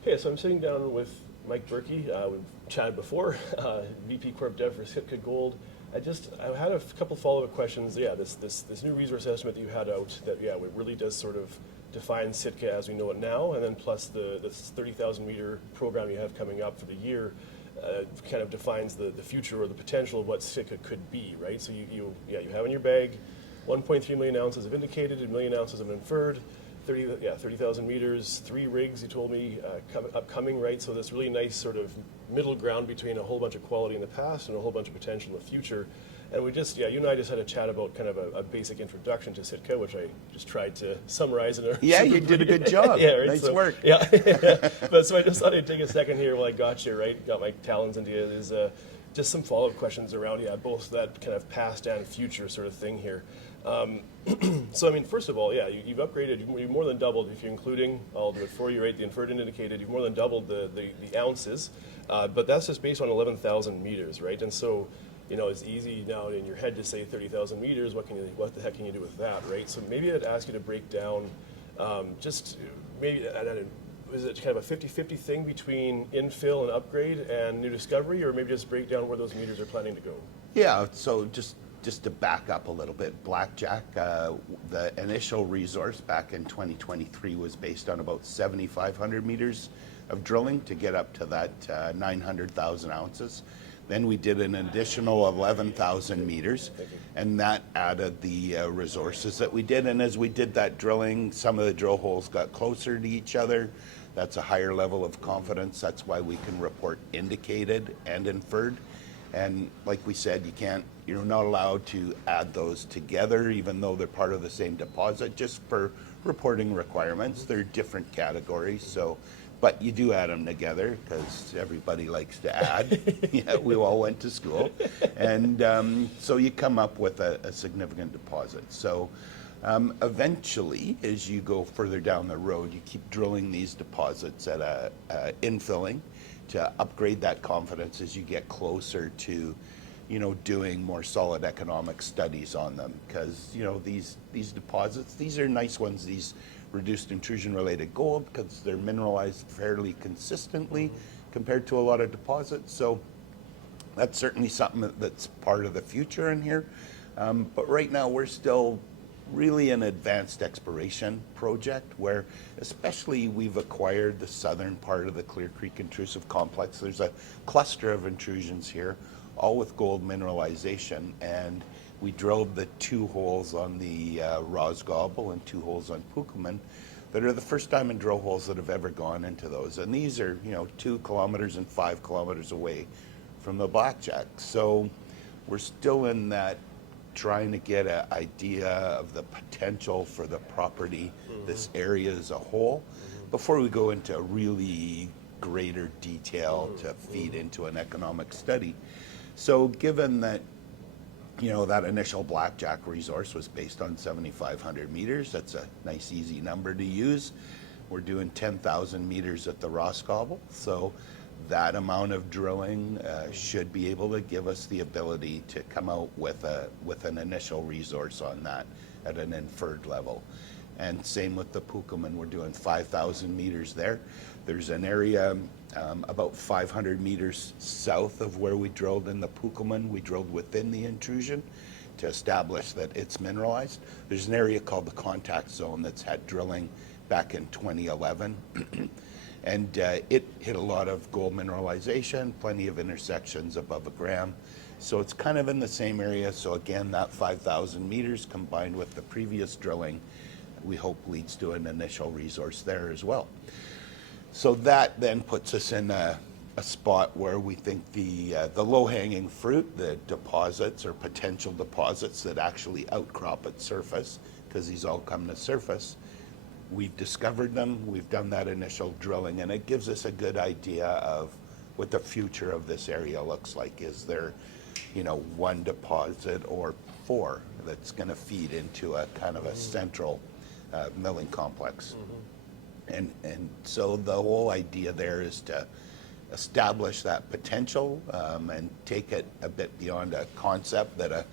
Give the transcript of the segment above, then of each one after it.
Okay, so I'm sitting down with Mike Burke. We've chatted before, VP Corp Dev for Sitka Gold. I had a couple follow-up questions. Yeah, this new resource estimate that you had out that, yeah, it really does sort of define Sitka as we know it now, and then plus the 30,000 meter program you have coming up for the year kind of defines the future or the potential of what Sitka could be, right? So you have in your bag 1.3 million ounces of indicated, 1 million ounces of inferred, 30,000 meters, 3 rigs you told me upcoming, right? So this really nice sort of middle ground between a whole bunch of quality in the past and a whole bunch of potential in the future. And we just, you and I just had a chat about kind of a basic introduction to Sitka, which I just tried to summarize in a you did a good job. Yeah, right? Nice work. Yeah. But so I just thought I'd take a second here while I got you, right? Got my talons into it. Is just some follow-up questions around, both that kind of past and future sort of thing here. So, I mean, first of all, you've upgraded, you've more than doubled, if you're including, I'll do it for you, right, the inferred and indicated, you've more than doubled the ounces, but that's just based on 11,000 meters, right? And so, it's easy now in your head to say 30,000 meters, what the heck can you do with that, right? So maybe I'd ask you to break down, just maybe, is it kind of a 50-50 thing between infill and upgrade and new discovery, or maybe just break down where those meters are planning to go? Yeah, so just to back up a little bit, Blackjack, the initial resource back in 2023 was based on about 7,500 meters of drilling to get up to that 900,000 ounces. Then we did an additional 11,000 meters, and that added the resources that we did. And as we did that drilling, some of the drill holes got closer to each other. That's a higher level of confidence. That's why we can report indicated and inferred. And like we said, you're not allowed to add those together, even though they're part of the same deposit, just for reporting requirements. They're different categories, but you do add them together because everybody likes to add. We all went to school. And so you come up with a significant deposit. So eventually, as you go further down the road, you keep drilling these deposits at infilling to upgrade that confidence as you get closer to, doing more solid economic studies on them. Because, these deposits, these are nice ones, these reduced intrusion-related gold, because they're mineralized fairly consistently compared to a lot of deposits. So that's certainly something that's part of the future in here. But right now, we're still really an advanced exploration project where especially we've acquired the southern part of the Clear Creek intrusive complex. There's a cluster of intrusions here, all with gold mineralization, and we drilled the 2 holes on the Rosgobble and 2 holes on Pukuman that are the first diamond drill holes that have ever gone into those. And these are 2 kilometers and 5 kilometers away from the Blackjack. So we're still in that trying to get an idea of the potential for the property, this area as a whole, before we go into really greater detail to feed into an economic study. So given that, that initial Blackjack resource was based on 7,500 meters, that's a nice easy number to use. We're doing 10,000 meters at the Rosgobble, so that amount of drilling should be able to give us the ability to come out with an initial resource on that at an inferred level. And same with the Pukuman, we're doing 5,000 meters there. There's an area about 500 meters south of where we drilled in the Pukuman. We drilled within the intrusion to establish that it's mineralized. There's an area called the contact zone that's had drilling back in 2011. And it hit a lot of gold mineralization, plenty of intersections above a gram. So it's kind of in the same area. So again, that 5,000 meters combined with the previous drilling, we hope leads to an initial resource there as well. So that then puts us in a spot where we think the low-hanging fruit, the deposits or potential deposits that actually outcrop at surface, because these all come to surface, we've discovered them, we've done that initial drilling, and it gives us a good idea of what the future of this area looks like. Is there, 1 deposit or 4 that's going to feed into a kind of a central milling complex? And so the whole idea there is to establish that potential and take it a bit beyond a concept that a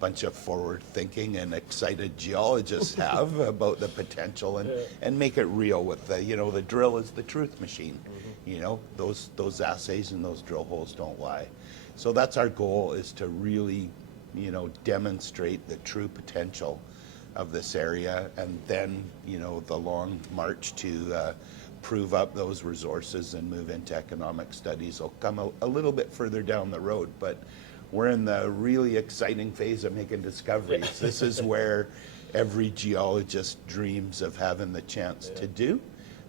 bunch of forward-thinking and excited geologists have about the potential, and make it real with the, the drill is the truth machine. Those assays and those drill holes don't lie. So that's our goal, is to really, demonstrate the true potential of this area, and then, the long march to prove up those resources and move into economic studies will come a little bit further down the road. But we're in the really exciting phase of making discoveries. This is where every geologist dreams of having the chance to do.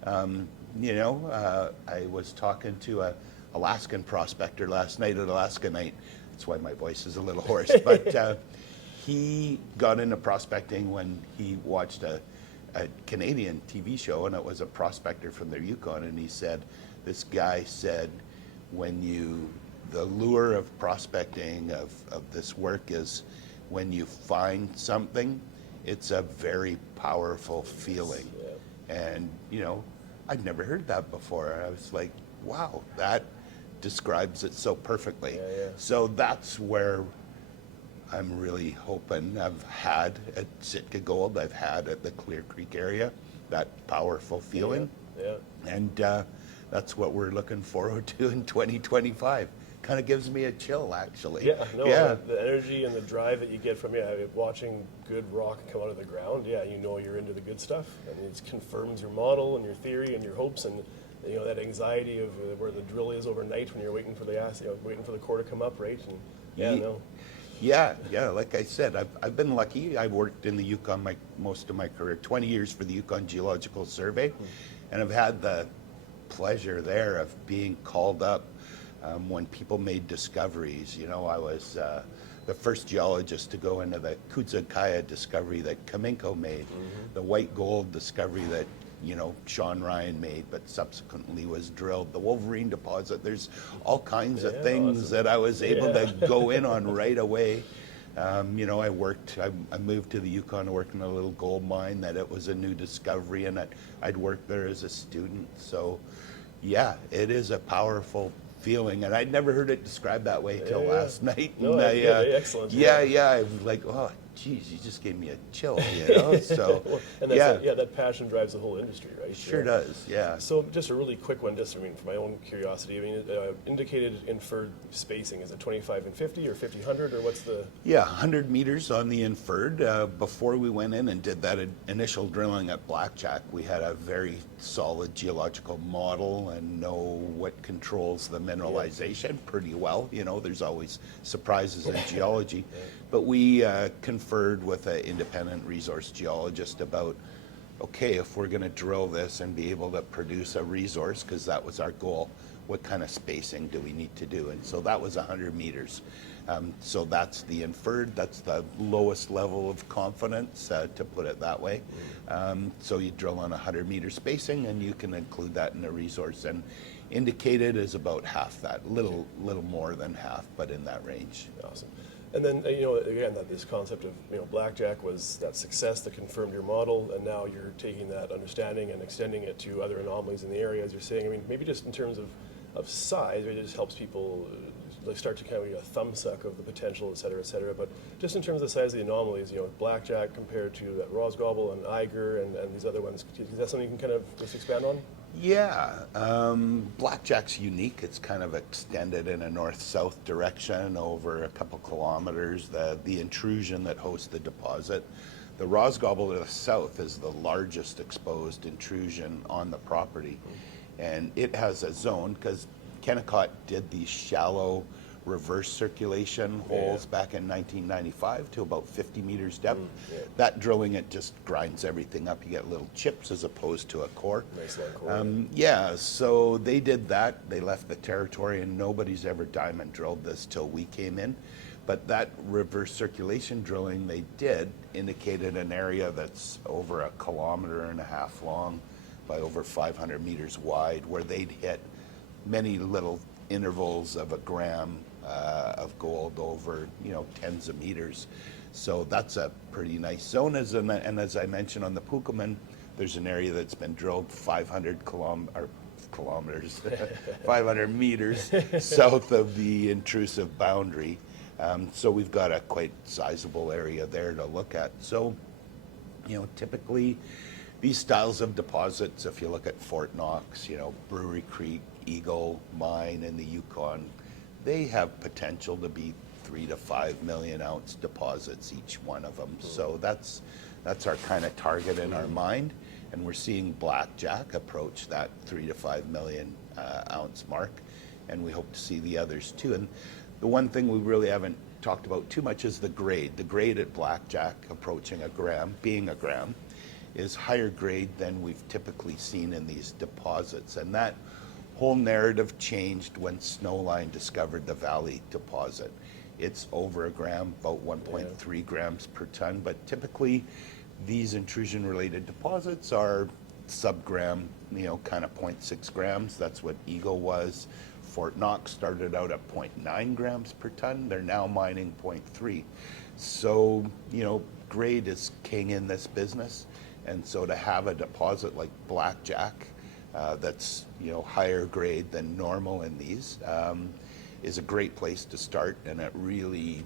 I was talking to a Alaskan prospector last night at Alaska Night. That's why my voice is a little hoarse. But he got into prospecting when he watched a Canadian TV show, and it was a prospector from the Yukon, and he said, this guy said, the lure of prospecting, of this work, is when you find something, it's a very powerful feeling. And, I'd never heard that before. I was like, wow, that describes it so perfectly. So that's where I'm really hoping. I've had at Sitka Gold, I've had at the Clear Creek area, that powerful feeling. And that's what we're looking forward to in 2025. Kind of gives me a chill, actually. The energy and the drive that you get from watching good rock come out of the ground, you're into the good stuff. And it confirms your model and your theory and your hopes, and that anxiety of where the drill is overnight when you're waiting for the waiting for the core to come up, right? And like I said, I've been lucky. I've worked in the Yukon most of my career, 20 years for the Yukon Geological Survey, and I've had the pleasure there of being called up when people made discoveries. I was the first geologist to go into the Kudzakaya discovery that Kaminko made, the white gold discovery that Sean Ryan made, but subsequently was drilled, the Wolverine deposit. There's all kinds of things that I was able to go in on right away. I moved to the Yukon to work in a little gold mine that it was a new discovery, and I'd worked there as a student. So it is a powerful feeling, and I'd never heard it described that way till last night. No, excellent. I was like, oh, geez, you just gave me a chill, So, and that passion drives the whole industry, right? Sure does, yeah. So, just a really quick one, for my own curiosity. Indicated inferred spacing, is it 25 and 50 or 50, 100, or what's the? 100 meters on the inferred. Before we went in and did that initial drilling at Blackjack, we had a very solid geological model and know what controls the mineralization pretty well. There's always surprises in geology. But we conferred with an independent resource geologist about, okay, if we're going to drill this and be able to produce a resource, because that was our goal, what kind of spacing do we need to do? And so that was 100 meters. So that's the inferred, that's the lowest level of confidence, to put it that way. So you drill on 100 meter spacing, and you can include that in the resource. And indicated is about half that, little more than half, but in that range. Awesome. And then, again, this concept of, Blackjack was that success that confirmed your model, and now you're taking that understanding and extending it to other anomalies in the area, as you're saying. Maybe just in terms of size, it just helps people start to kind of get a thumb suck of the potential, et cetera, but just in terms of the size of the anomalies, Blackjack compared to that Rosgobble and Eiger and these other ones, is that something you can kind of just expand on? Blackjack's unique. It's kind of extended in a north-south direction over a couple kilometers, the intrusion that hosts the deposit. The Rosgobble to the south is the largest exposed intrusion on the property, and it has a zone, because Kennecott did these shallow reverse circulation holes back in 1995 to about 50 meters depth. That drilling, it just grinds everything up. You get little chips as opposed to a core. Nice long core. So they did that. They left the territory, and nobody's ever diamond drilled this till we came in. But that reverse circulation drilling they did indicated an area that's over 1.5 kilometers long by over 500 meters wide, where they'd hit many little intervals of a gram of gold over tens of meters. So that's a pretty nice zone. And as I mentioned on the Pukelman, there's an area that's been drilled 500 kilometers, 500 meters south of the intrusive boundary. So we've got a quite sizable area there to look at. So, typically these styles of deposits, if you look at Fort Knox, Brewery Creek, Eagle Mine in the Yukon, they have potential to be 3 to 5 million ounce deposits, each one of them. So that's our kind of target in our mind. And we're seeing Blackjack approach that 3 to 5 million ounce mark. And we hope to see the others too. And the one thing we really haven't talked about too much is the grade. The grade at Blackjack approaching a gram, being a gram, is higher grade than we've typically seen in these deposits. And that whole narrative changed when Snowline discovered the Valley deposit. It's over a gram, about 1.3 grams per ton, but typically these intrusion-related deposits are sub-gram, kind of 0.6 grams. That's what Eagle was. Fort Knox started out at 0.9 grams per ton. They're now mining 0.3. So, grade is king in this business. And so to have a deposit like Blackjack that's, higher grade than normal in these is a great place to start. And it really,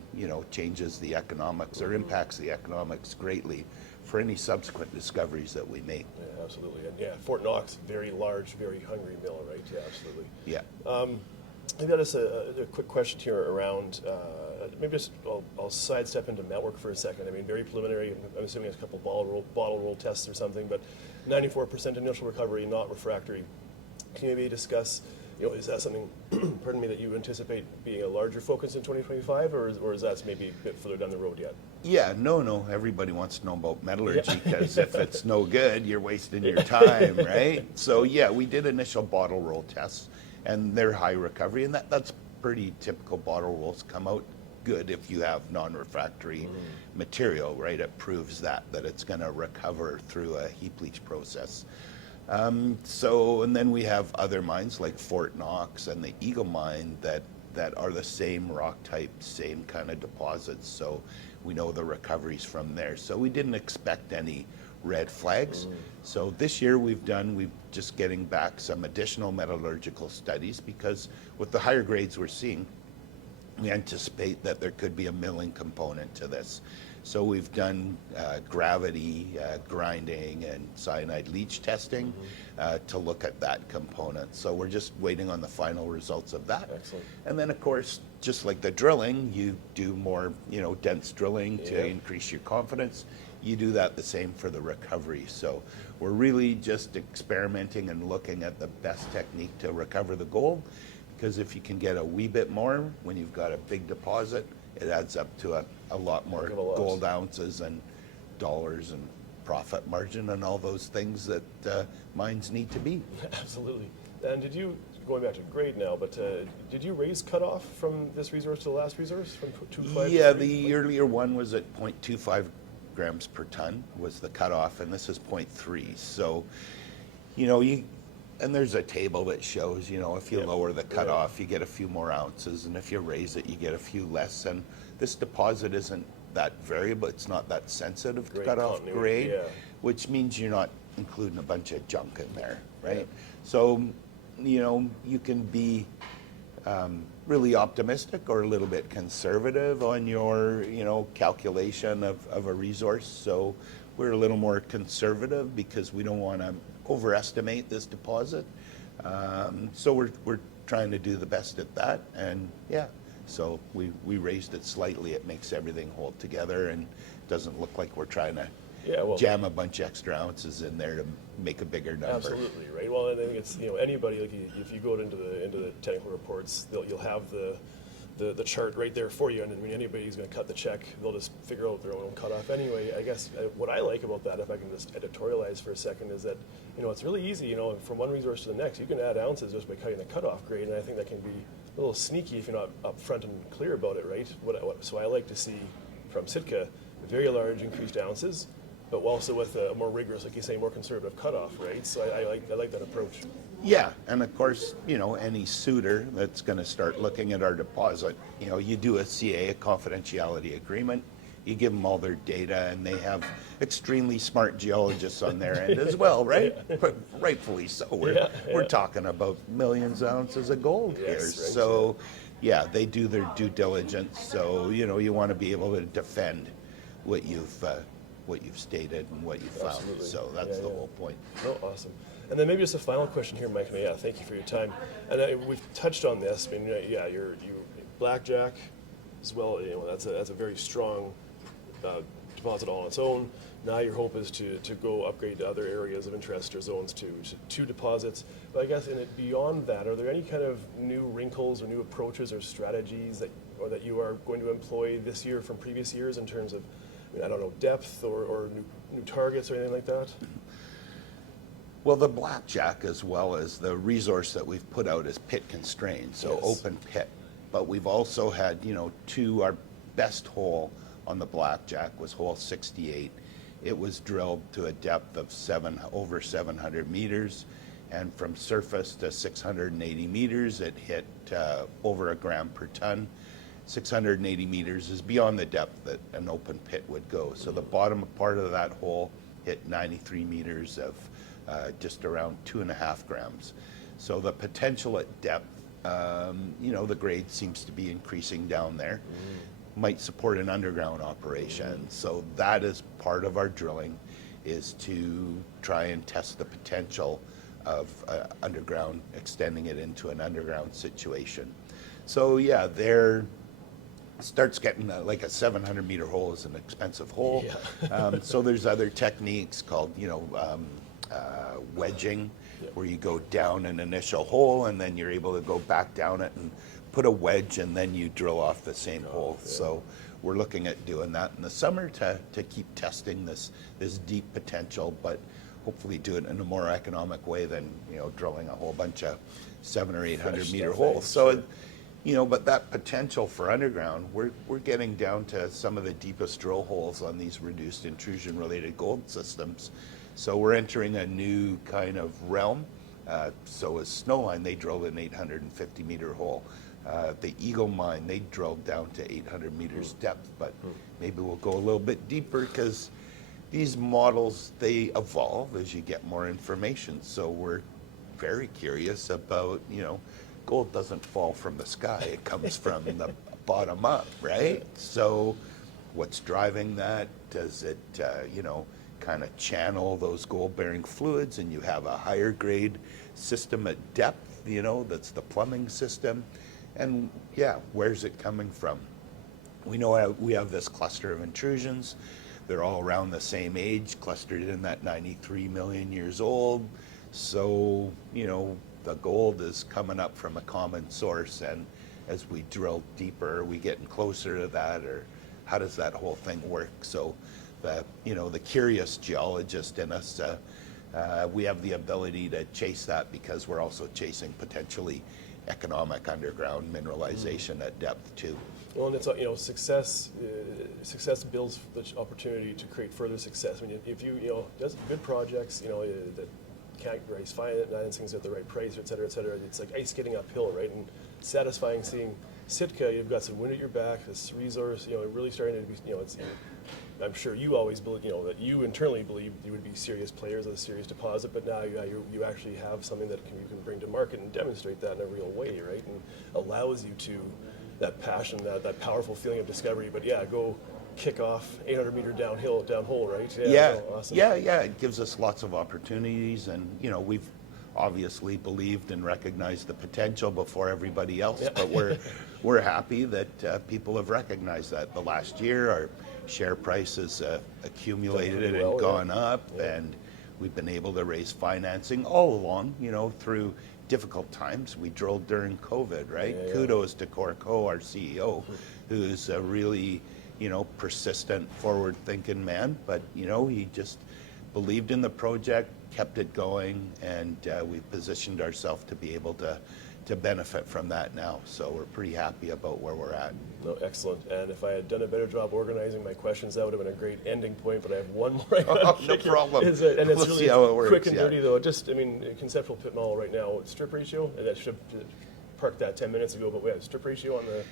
changes the economics or impacts the economics greatly for any subsequent discoveries that we make. Yeah, absolutely. And Fort Knox, very large, very hungry mill, right? Yeah, absolutely. Yeah. I've got us a quick question here around, maybe just I'll sidestep into Network for a second. I mean, very preliminary. I'm assuming it's a couple bottle roll tests or something, but 94% initial recovery, not refractory. Can you maybe discuss, is that something, pardon me, that you anticipate being a larger focus in 2025, or is that maybe a bit further down the road yet? Yeah, no. Everybody wants to know about metallurgy because if it's no good, you're wasting your time, right? So we did initial bottle roll tests, and they're high recovery, and that's pretty typical. Bottle rolls come out good if you have non-refractory material, right? It proves that it's going to recover through a heap leach process. And then we have other mines like Fort Knox and the Eagle Mine that are the same rock type, same kind of deposits. So we know the recoveries from there. So we didn't expect any red flags. So this year we're just getting back some additional metallurgical studies because with the higher grades we're seeing, we anticipate that there could be a milling component to this. So we've done gravity, grinding, and cyanide leach testing to look at that component. So we're just waiting on the final results of that. Excellent. And then, of course, just like the drilling, you do more, dense drilling to increase your confidence. You do that the same for the recovery. So we're really just experimenting and looking at the best technique to recover the gold. Because if you can get a wee bit more when you've got a big deposit, it adds up to a lot more gold ounces and dollars and profit margin and all those things that mines need to be. Absolutely. And going back to grade now, but did you raise cutoff from this resource to the last resource from 2.5? Yeah, the earlier one was at 0.25 grams per ton was the cutoff, and this is 0.3. So, and there's a table that shows, if you lower the cutoff, you get a few more ounces, and if you raise it, you get a few less. And this deposit isn't that variable; it's not that sensitive to cutoff grade, which means you're not including a bunch of junk in there, right? Yeah. So, you can be really optimistic or a little bit conservative on your, calculation of a resource. So we're a little more conservative because we don't want to overestimate this deposit. So we're trying to do the best at that. And so we raised it slightly. It makes everything hold together and doesn't look like we're trying to jam a bunch of extra ounces in there to make a bigger number. Absolutely, right. Well, I think it's, anybody, like if you go into the technical reports, you'll have the chart right there for you, and I mean, anybody's going to cut the check, they'll just figure out their own cutoff anyway. I guess what I like about that, if I can just editorialize for a second, is that it's really easy. From one resource to the next, you can add ounces just by cutting the cutoff grade, and I think that can be a little sneaky if you're not upfront and clear about it, right? So I like to see from Sitka very large increased ounces, but also with a more rigorous, like you say, more conservative cutoff, right? So I like that approach. Yeah, and of course, any suitor that's going to start looking at our deposit, you do a CA, a confidentiality agreement. you give them all their data, and they have extremely smart geologists on their end as well, right? Rightfully so. We're talking about millions of ounces of gold here. Right, So, yeah, they do their due diligence. So, you want to be able to defend what you've stated and what you found. Absolutely. So that's the whole point. Oh, awesome. And then maybe just a final question here, Mike. Yeah, thank you for your time. And we've touched on this. I mean, yeah, you Blackjack as well. That's a very strong deposit all on its own. Now your hope is to go upgrade to other areas of interest or zones to two deposits. But I guess beyond that, are there any kind of new wrinkles or new approaches or strategies that you are going to employ this year from previous years in terms of, I don't know, depth or new targets or anything like that? Well, the Blackjack, as well as the resource that we've put out, is pit constrained, so open pit. But we've also had, our best hole on the Blackjack was hole 68. It was drilled to a depth of over 700 meters, and from surface to 680 meters, it hit over a gram per ton. 680 meters is beyond the depth that an open pit would go. So the bottom part of that hole hit 93 meters of just around 2.5 grams. So the potential at depth, the grade seems to be increasing down there, might support an underground operation. So that is part of our drilling, is to try and test the potential of underground, extending it into an underground situation. So yeah, starts getting like a 700-meter hole is an expensive hole. So there's other techniques called, wedging, where you go down an initial hole and then you're able to go back down it and put a wedge, and then you drill off the same hole. So we're looking at doing that in the summer to keep testing this deep potential, but hopefully do it in a more economic way than drilling a whole bunch of 700 or 800 meter holes. So but that potential for underground, we're getting down to some of the deepest drill holes on these reduced intrusion related gold systems. So we're entering a new kind of realm. So as Snowline, they drilled an 850 meter hole. The Eagle Mine, they drilled down to 800 meters depth, but maybe we'll go a little bit deeper, because these models, they evolve as you get more information. So we're very curious about, gold doesn't fall from the sky. It comes from the bottom up, right? So what's driving that? Does it, kind of channel those gold-bearing fluids, and you have a higher grade system at depth, that's the plumbing system? And where's it coming from? We know we have this cluster of intrusions. They're all around the same age, clustered in that 93 million years old. So, the gold is coming up from a common source, and as we drill deeper, are we getting closer to that, or how does that whole thing work? So the curious geologist in us, we have the ability to chase that, because we're also chasing potentially economic underground mineralization at depth too. Well, and it's success builds the opportunity to create further success. I mean, if you does good projects, that can't raise financings at the right price, et cetera, it's like ice skating uphill, right? And satisfying seeing Sitka, you've got some wind at your back, this resource, really starting to be, I'm sure you always believe, that you internally believe you would be serious players of a serious deposit, but now you actually have something that you can bring to market and demonstrate that in a real way, right? And allows you to, that passion, that powerful feeling of discovery, but go kick off 800-meter downhole, right? Awesome. It gives us lots of opportunities, and we've obviously believed and recognized the potential before everybody else, but we're happy that people have recognized that. The last year, our share price has accumulated and gone up, and we've been able to raise financing all along, through difficult times. We drilled during COVID, right? Kudos to Corco, our CEO, who's a really, persistent, forward-thinking man, but, he just believed in the project, kept it going, and we've positioned ourselves to be able to benefit from that now. So we're pretty happy about where we're at. No, excellent. And if I had done a better job organizing my questions, that would have been a great ending point, but I have one more I got no problem. And it's We'll really see how it works, quick and dirty, though. Conceptual pit model right now, strip ratio, and I should have parked that 10 minutes ago, but we have strip ratio on the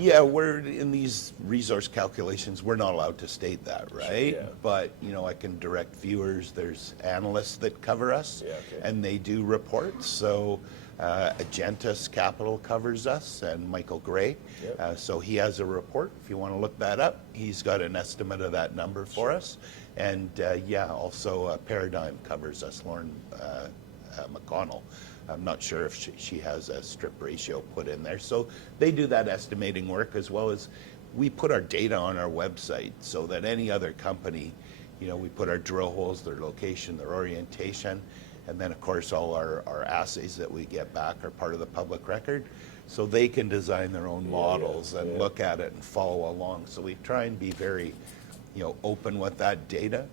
Yeah, we're in these resource calculations, we're not allowed to state that, right? yeah. But, you know, I can direct viewers, there's analysts that cover us, Yeah, okay. and they do reports. So Agentis Capital covers us, and Michael Gray. Yep. So he has a report. If you want to look that up, he's got an estimate of that number for us. And yeah, also Paradigm covers us, Lauren McConnell. I'm not sure if she has a strip ratio put in there. So they do that estimating work, as well as we put our data on our website so that any other company, you know, we put our drill holes, their location, their orientation, and then of course all our assays that we get back are part of the public record. So they can design their own models and look at it and follow along. So we try and be very, you know, open with that data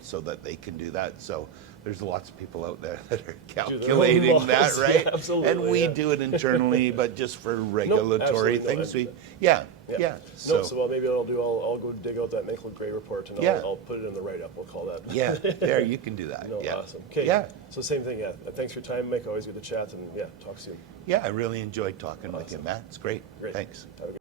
so that they can do that. So there's lots of people out there that are calculating that, right? Yeah, absolutely, and we do it internally, but just for regulatory things, yeah. So well, maybe I'll go dig out that Michael Gray report and I'll put it in the write-up. We'll call that. Yeah, there you can do that. No, yeah. awesome. Okay. Yeah. So same thing. Yeah. Thanks for your time, Mike. Always good to chat, and yeah, talk soon. Yeah, I really enjoyed talking with you, Matt. It's great. Great. Thanks. Have a good